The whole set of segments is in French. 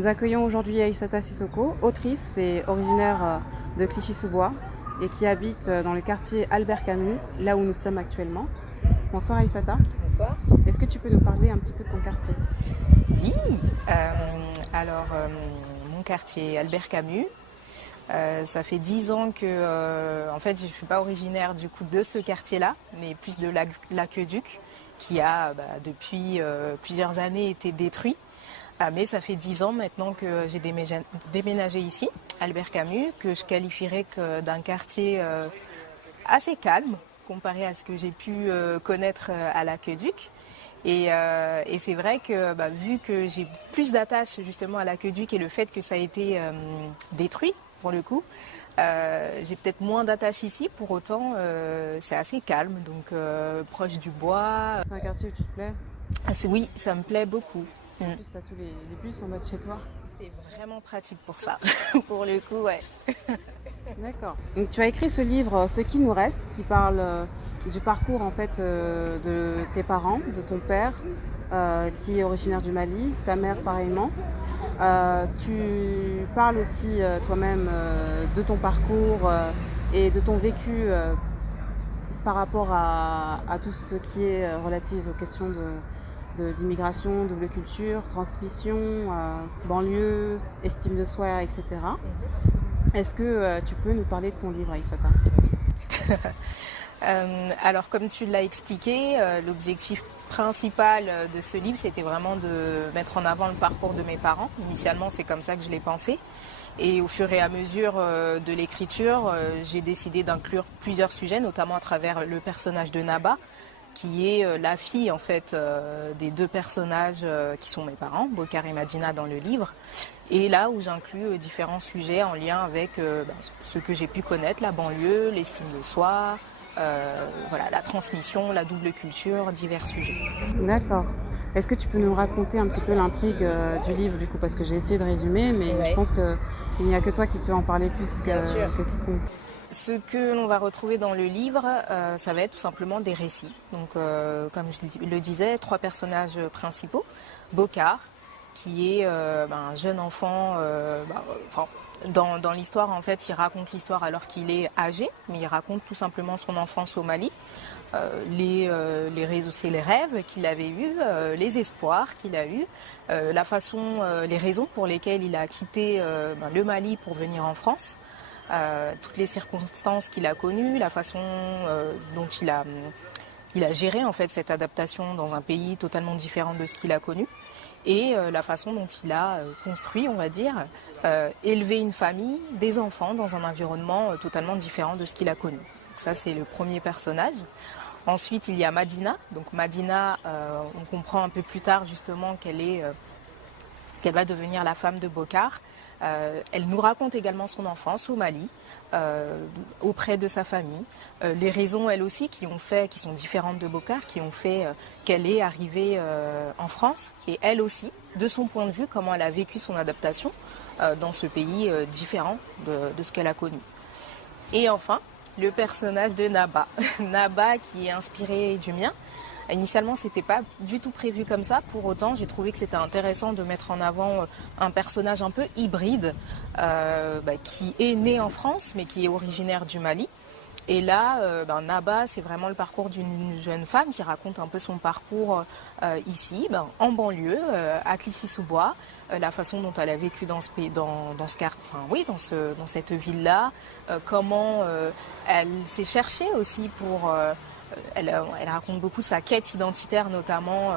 Nous accueillons aujourd'hui Aïssata Sissoko, autrice et originaire de Clichy-sous-Bois et qui habite dans le quartier Albert Camus, là où nous sommes actuellement. Bonsoir Aïssata. Bonsoir. Est-ce que tu peux nous parler un petit peu de ton quartier? Oui, mon quartier Albert Camus, ça fait 10 ans que, en fait, je ne suis pas originaire du coup de ce quartier-là, mais plus de l'Aqueduc, qui a depuis plusieurs années été détruit. Mais ça fait 10 ans maintenant que j'ai déménagé ici, Albert Camus, que je qualifierais d'un quartier assez calme comparé à ce que j'ai pu connaître à l'Aqueduc. Et c'est vrai que vu que j'ai plus d'attache justement à l'Aqueduc et le fait que ça a été détruit pour le coup, j'ai peut-être moins d'attache ici, pour autant c'est assez calme, donc proche du bois. C'est un quartier où tu te plais? Oui, ça me plaît beaucoup. En plus, tu as tous les bus en bas de chez toi. C'est vraiment pratique pour ça, pour le coup, ouais. D'accord. Donc tu as écrit ce livre, Ce qui nous reste, qui parle du parcours en fait de tes parents, de ton père qui est originaire du Mali, ta mère pareillement. Tu parles aussi toi-même de ton parcours et de ton vécu par rapport à tout ce qui est relatif aux questions d'immigration, double culture, transmission, banlieue, estime de soi, etc. Est-ce que tu peux nous parler de ton livre, Aïssata? Alors, comme tu l'as expliqué, l'objectif principal de ce livre, c'était vraiment de mettre en avant le parcours de mes parents. Initialement, c'est comme ça que je l'ai pensé. Et au fur et à mesure de l'écriture, j'ai décidé d'inclure plusieurs sujets, notamment à travers le personnage de Naba, qui est la fille en fait des deux personnages qui sont mes parents, Bokar et Madina dans le livre. Et là où j'inclus différents sujets en lien avec ce que j'ai pu connaître, la banlieue, l'estime de soi, voilà, la transmission, la double culture, divers sujets. D'accord. Est-ce que tu peux nous raconter un petit peu l'intrigue du livre du coup? Parce que j'ai essayé de résumer, mais Ouais. je pense qu'il n'y a que toi qui peux en parler plus Bien sûr. que quiconque. Ce que l'on va retrouver dans le livre, ça va être tout simplement des récits. Donc, comme je le disais, 3 personnages principaux. Bokar, qui est un jeune enfant. Dans l'histoire, en fait, il raconte l'histoire alors qu'il est âgé, mais il raconte tout simplement son enfance au Mali. C'est les rêves qu'il avait eus, les espoirs qu'il a eus, les raisons pour lesquelles il a quitté le Mali pour venir en France. Toutes les circonstances qu'il a connues, la façon dont il a géré en fait cette adaptation dans un pays totalement différent de ce qu'il a connu, et la façon dont il a construit, on va dire, élevé une famille, des enfants dans un environnement totalement différent de ce qu'il a connu. Donc ça, c'est le premier personnage. Ensuite, il y a Madina. Donc Madina, on comprend un peu plus tard justement qu'elle va devenir la femme de Bokar. Elle nous raconte également son enfance au Mali, auprès de sa famille. Les raisons, elles aussi, qui sont différentes de Bokar, qui ont fait qu'elle est arrivée en France. Et elle aussi, de son point de vue, comment elle a vécu son adaptation dans ce pays différent de ce qu'elle a connu. Et enfin, le personnage de Naba. Naba qui est inspiré du mien. Initialement, c'était pas du tout prévu comme ça. Pour autant, j'ai trouvé que c'était intéressant de mettre en avant un personnage un peu hybride qui est né en France, mais qui est originaire du Mali. Et là, Naba, c'est vraiment le parcours d'une jeune femme qui raconte un peu son parcours ici, en banlieue, à Clichy-sous-Bois, la façon dont elle a vécu dans ce pays, dans cette ville-là, comment elle s'est cherchée aussi pour elle raconte beaucoup sa quête identitaire, notamment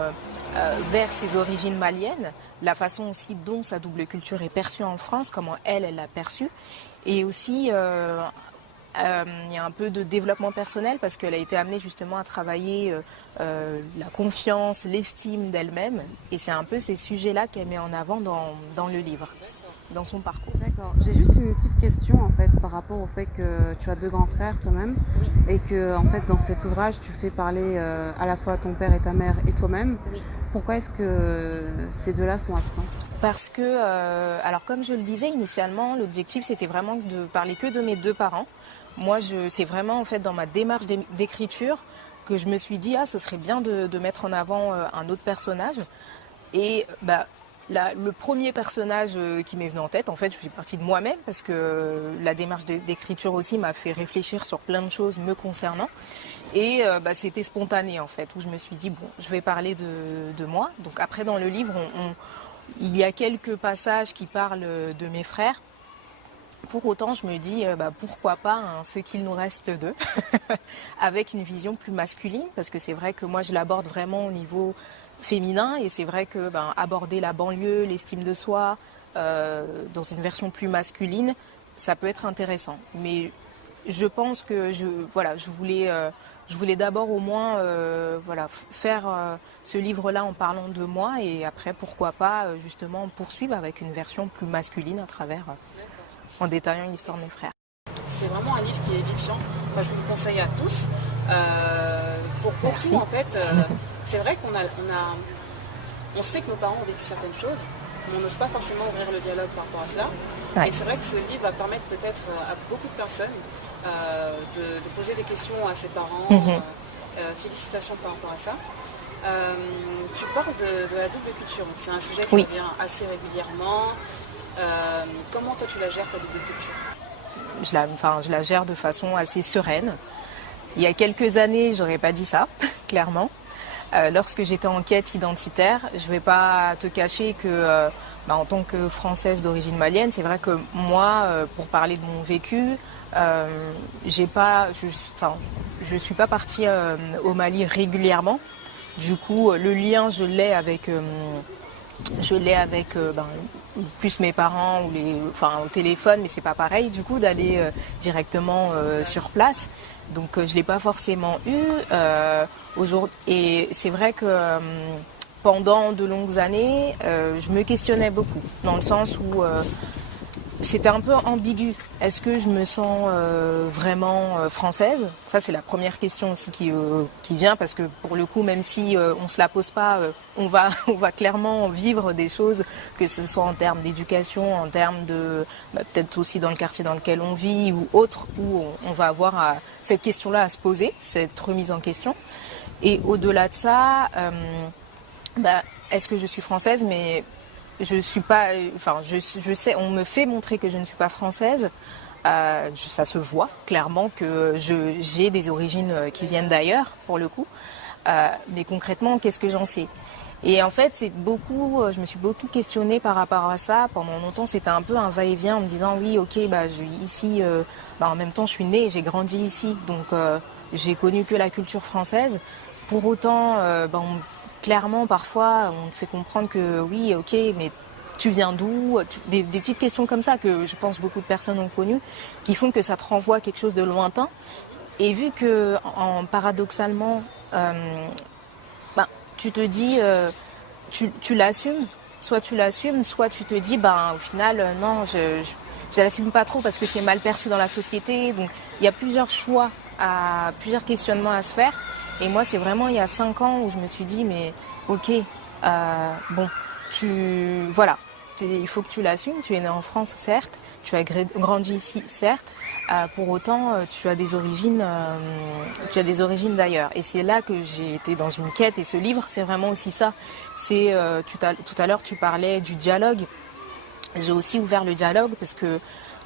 vers ses origines maliennes, la façon aussi dont sa double culture est perçue en France, comment elle l'a perçue. Et aussi, il y a un peu de développement personnel parce qu'elle a été amenée justement à travailler la confiance, l'estime d'elle-même. Et c'est un peu ces sujets-là qu'elle met en avant dans le livre, dans son parcours. D'accord. J'ai juste une petite question en fait par rapport au fait que tu as 2 grands frères toi-même. Oui. Et que en fait dans cet ouvrage tu fais parler à la fois ton père et ta mère et toi-même. Oui. Pourquoi est-ce que ces deux-là sont absents? Parce que, alors comme je le disais initialement, l'objectif c'était vraiment de parler que de mes 2 parents. Moi, c'est vraiment en fait dans ma démarche d'écriture que je me suis dit ce serait bien de mettre en avant un autre personnage. Et Le premier personnage qui m'est venu en tête, en fait, je suis partie de moi-même parce que la démarche d'écriture aussi m'a fait réfléchir sur plein de choses me concernant. Et c'était spontané, en fait, où je me suis dit, bon, je vais parler de moi. Donc après, dans le livre, il y a quelques passages qui parlent de mes frères. Pour autant, je me dis, pourquoi pas ce qu'il nous reste d'eux, avec une vision plus masculine, parce que c'est vrai que moi, je l'aborde vraiment au niveau féminin, et c'est vrai que aborder la banlieue, l'estime de soi, dans une version plus masculine, ça peut être intéressant. Mais je pense que je voulais d'abord au moins faire ce livre-là en parlant de moi, et après, pourquoi pas, justement, poursuivre avec une version plus masculine à travers... en détaillant l'histoire de mes frères. C'est vraiment un livre qui est édifiant. Enfin, je vous le conseille à tous. Pour beaucoup, Merci. en fait, c'est vrai on sait que nos parents ont vécu certaines choses, mais on n'ose pas forcément ouvrir le dialogue par rapport à cela. Ouais. Et c'est vrai que ce livre va permettre peut-être à beaucoup de personnes de poser des questions à ses parents. Félicitations par rapport à ça. Tu parles de la double culture. C'est un sujet qui revient assez régulièrement. Comment toi tu la gères ta double culture? Je la gère de façon assez sereine. Il y a quelques années, j'aurais pas dit ça, clairement. Lorsque j'étais en quête identitaire, je vais pas te cacher que en tant que Française d'origine malienne, c'est vrai que moi, pour parler de mon vécu, je suis pas partie au Mali régulièrement. Du coup, le lien, je l'ai avec plus mes parents au téléphone, mais c'est pas pareil du coup d'aller directement sur place. Donc je l'ai pas forcément eu aujourd'hui. Et c'est vrai que pendant de longues années, je me questionnais beaucoup, dans le sens où c'était un peu ambigu. Est-ce que je me sens vraiment française? Ça, c'est la première question aussi qui vient, parce que pour le coup, même si on ne se la pose pas, on va clairement vivre des choses, que ce soit en termes d'éducation, en termes de peut-être aussi dans le quartier dans lequel on vit ou autre, où on va avoir cette question-là à se poser, cette remise en question. Et au-delà de ça, est-ce que je suis française? Mais je suis pas, je sais, on me fait montrer que je ne suis pas française. Ça se voit clairement que j'ai des origines qui viennent d'ailleurs, pour le coup. Mais concrètement, qu'est-ce que j'en sais? Et en fait, je me suis beaucoup questionnée par rapport à ça. Pendant longtemps, c'était un peu un va-et-vient en me disant oui, ok, ici, en même temps, je suis née et j'ai grandi ici, donc j'ai connu que la culture française. Pour autant, clairement, parfois, on te fait comprendre que oui, ok, mais tu viens d'où? Des petites questions comme ça que je pense beaucoup de personnes ont connues, qui font que ça te renvoie à quelque chose de lointain. Et vu que, paradoxalement, tu te dis, tu l'assumes, soit tu l'assumes, soit tu te dis, au final, non, je l'assume pas trop parce que c'est mal perçu dans la société. Donc, il y a plusieurs choix, plusieurs questionnements à se faire. Et moi, c'est vraiment il y a 5 ans où je me suis dit, mais ok, il faut que tu l'assumes. Tu es né en France, certes. Tu as grandi ici, certes. Pour autant, tu as des origines d'ailleurs. Et c'est là que j'ai été dans une quête. Et ce livre, c'est vraiment aussi ça. C'est tout à l'heure, tu parlais du dialogue. J'ai aussi ouvert le dialogue parce que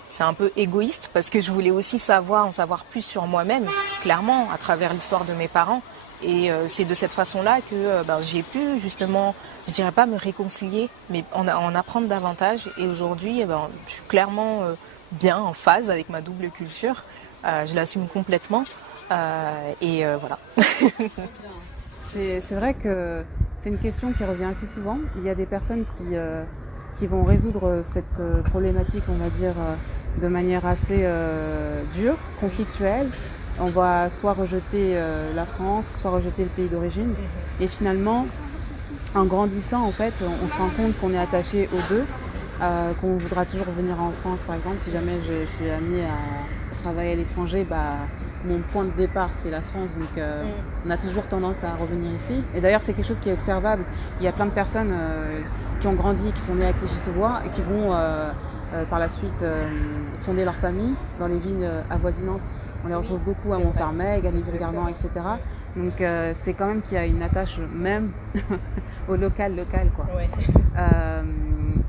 c'est un peu égoïste, parce que je voulais aussi en savoir plus sur moi-même, clairement, à travers l'histoire de mes parents. Et c'est de cette façon-là que j'ai pu, justement, je dirais pas me réconcilier, mais en apprendre davantage. Et aujourd'hui, je suis clairement bien en phase avec ma double culture. Je l'assume complètement. Voilà. C'est vrai que c'est une question qui revient assez souvent. Il y a des personnes qui vont résoudre cette problématique, on va dire, de manière assez dure, conflictuelle. On va soit rejeter la France, soit rejeter le pays d'origine. Et finalement, en grandissant, en fait, on se rend compte qu'on est attaché aux deux, qu'on voudra toujours revenir en France, par exemple. Si jamais je suis amenée à travailler à l'étranger, mon point de départ, c'est la France. Donc, on a toujours tendance à revenir ici. Et d'ailleurs, c'est quelque chose qui est observable. Il y a plein de personnes qui ont grandi, qui sont nées à Clichy-sous-Bois et qui vont par la suite fonder leur famille dans les villes avoisinantes. On les retrouve beaucoup à Montfermeil, à Livry-Gargan, etc. Donc c'est quand même qu'il y a une attache même au local, quoi. Ouais.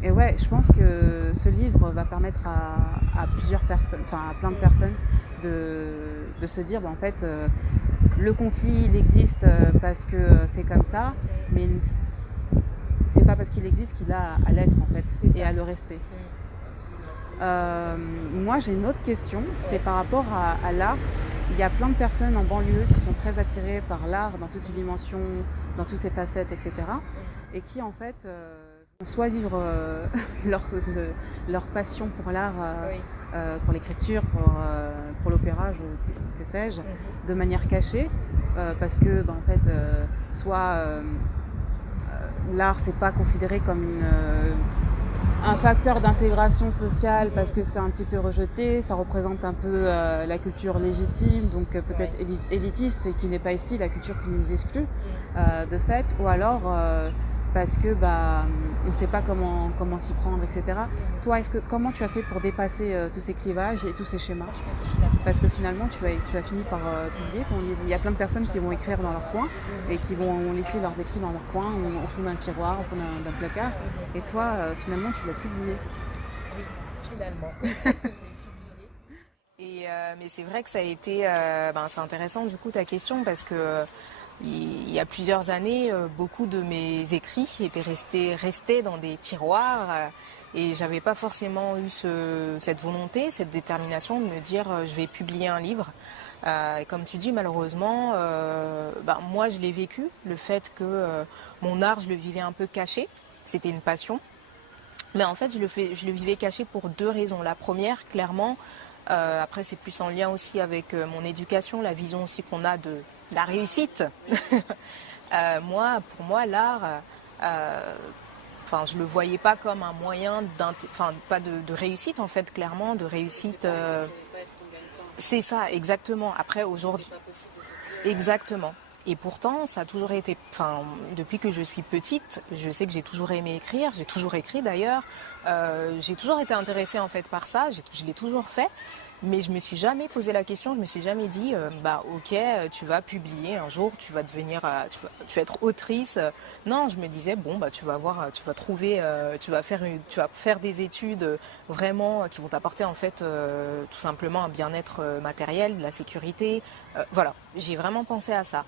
Et ouais, je pense que ce livre va permettre à plusieurs personnes, enfin à plein de personnes, de se dire, en fait, le conflit, il existe parce que c'est comme ça, mais c'est pas parce qu'il existe qu'il a à l'être, en fait, et à le rester. Moi, j'ai une autre question, c'est par rapport à l'art. Il y a plein de personnes en banlieue qui sont très attirées par l'art dans toutes ses dimensions, dans toutes ses facettes, etc. Et qui, en fait, vont soit vivre leur passion pour l'art, pour l'écriture, pour l'opéra, que sais-je, de manière cachée, parce que, en fait, soit l'art, c'est pas considéré comme un facteur d'intégration sociale parce que c'est un petit peu rejeté, ça représente un peu la culture légitime, donc peut-être élitiste et qui n'est pas ici, la culture qui nous exclut de fait, ou alors parce que on ne sait pas comment s'y prendre, etc. Toi, comment tu as fait pour dépasser tous ces clivages et tous ces schémas? Parce que finalement, tu as fini par publier ton livre. Il y a plein de personnes qui vont écrire dans leur coin et qui vont laisser leurs écrits dans leur coin, au fond d'un tiroir, au fond d'un placard. Et toi, finalement, tu l'as publié. Oui, finalement. Je l'ai publié. Mais c'est vrai que ça a été... c'est intéressant du coup ta question parce que il y a plusieurs années, beaucoup de mes écrits étaient restés dans des tiroirs et j'avais pas forcément eu cette volonté, cette détermination de me dire je vais publier un livre. Et comme tu dis, malheureusement, moi je l'ai vécu, le fait que mon art, je le vivais un peu caché, c'était une passion. Mais en fait, je le vivais caché pour deux raisons. La première, clairement, après c'est plus en lien aussi avec mon éducation, la vision aussi qu'on a de la réussite. Pour moi, l'art, je le voyais pas comme un moyen pas de réussite en fait, clairement, de réussite. C'est ça, exactement. Après, aujourd'hui, exactement. Et pourtant, ça a toujours été, depuis que je suis petite, je sais que j'ai toujours aimé écrire, j'ai toujours écrit d'ailleurs, j'ai toujours été intéressée en fait par ça, je l'ai toujours fait. Mais je me suis jamais posé la question, je me suis jamais dit, ok, tu vas publier un jour, tu vas devenir, tu vas être autrice. Non, je me disais, tu vas voir, tu vas trouver, tu vas faire des études vraiment qui vont t'apporter en fait tout simplement un bien-être matériel, de la sécurité. Voilà, j'ai vraiment pensé à ça.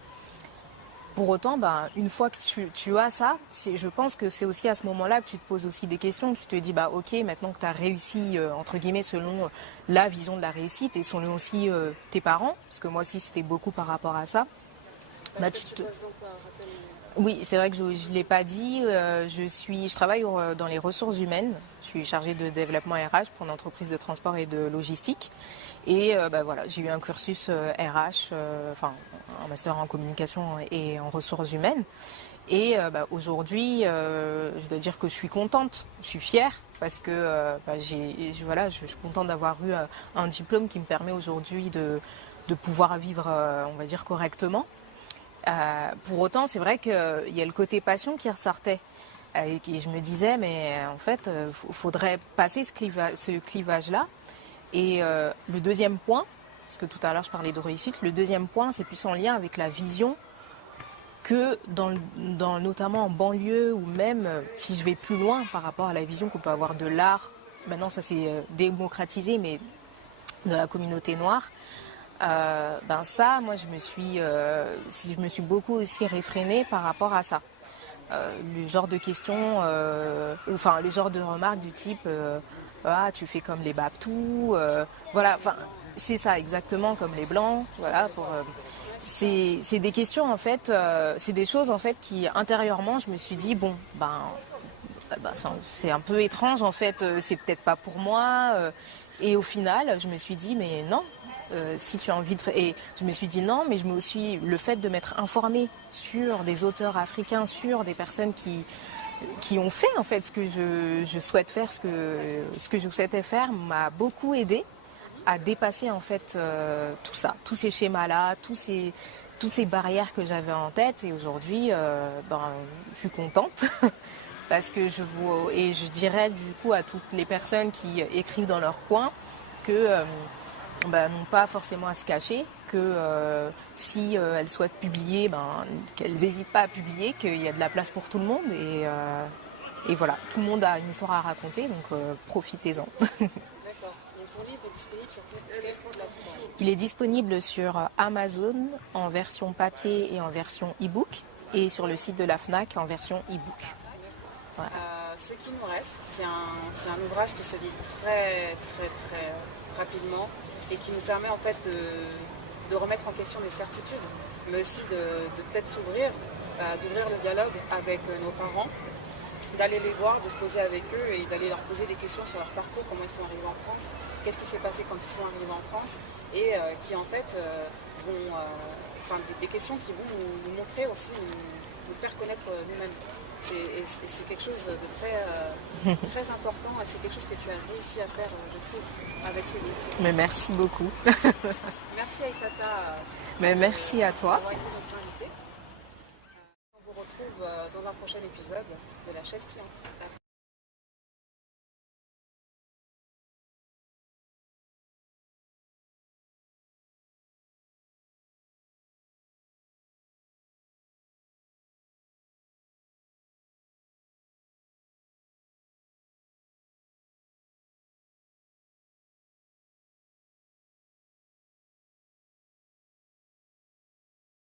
Pour autant, une fois que tu as ça, je pense que c'est aussi à ce moment-là que tu te poses aussi des questions. Tu te dis, ok, maintenant que tu as réussi, entre guillemets, selon la vision de la réussite et selon aussi tes parents, parce que moi aussi c'était beaucoup par rapport à ça. Oui, c'est vrai que je ne l'ai pas dit. Je travaille dans les ressources humaines. Je suis chargée de développement RH pour une entreprise de transport et de logistique. Et j'ai eu un cursus RH, un master en communication et en ressources humaines. Et aujourd'hui, je dois dire que je suis contente, je suis fière parce que je suis contente d'avoir eu un diplôme qui me permet aujourd'hui de pouvoir vivre, on va dire, correctement. Pour autant, c'est vrai qu'il y a le côté passion qui ressortait. Et je me disais, mais en fait, faudrait passer ce clivage-là. Et le deuxième point, parce que tout à l'heure je parlais de réussite, le deuxième point, c'est plus en lien avec la vision que notamment en banlieue ou même si je vais plus loin par rapport à la vision qu'on peut avoir de l'art. Maintenant, ça s'est démocratisé, mais de la communauté noire. Moi je me suis beaucoup aussi réfrénée par rapport à ça. Le genre de questions, le genre de remarques du type tu fais comme les Babtou, c'est ça exactement comme les Blancs, c'est des questions en fait, c'est des choses en fait qui intérieurement je me suis dit c'est un peu étrange en fait, c'est peut-être pas pour moi, et au final je me suis dit mais non. Si tu as envie de... Et je me suis dit non, mais le fait de m'être informée sur des auteurs africains, sur des personnes qui ont fait en fait ce que je souhaite faire, ce que je souhaitais faire, m'a beaucoup aidée à dépasser en fait tout ça, tous ces schémas-là, toutes ces barrières que j'avais en tête. Et aujourd'hui, je suis contente parce que je dirais du coup à toutes les personnes qui écrivent dans leur coin que... n'ont pas forcément à se cacher, que si elles souhaitent publier, qu'elles n'hésitent pas à publier, qu'il y a de la place pour tout le monde. Et voilà, tout le monde a une histoire à raconter, donc profitez-en. D'accord. Donc ton livre est disponible sur quelle plateforme? Il est disponible sur Amazon en version papier et en version e-book, et sur le site de la FNAC en version e-book. Voilà. Ce qui nous reste, c'est un ouvrage qui se lit très rapidement et qui nous permet en fait de remettre en question des certitudes, mais aussi de peut-être s'ouvrir, d'ouvrir le dialogue avec nos parents, d'aller les voir, de se poser avec eux et d'aller leur poser des questions sur leur parcours, comment ils sont arrivés en France, qu'est-ce qui s'est passé quand ils sont arrivés en France, et qui en fait vont, des questions qui vont nous montrer aussi, nous faire connaître nous-mêmes. C'est quelque chose de très important et c'est quelque chose que tu as réussi à faire, je trouve, avec ce livre. Mais merci beaucoup. Merci Aïssata. Mais merci à toi. D'avoir été notre invitée. On vous retrouve dans un prochain épisode de La Chaise Pliante.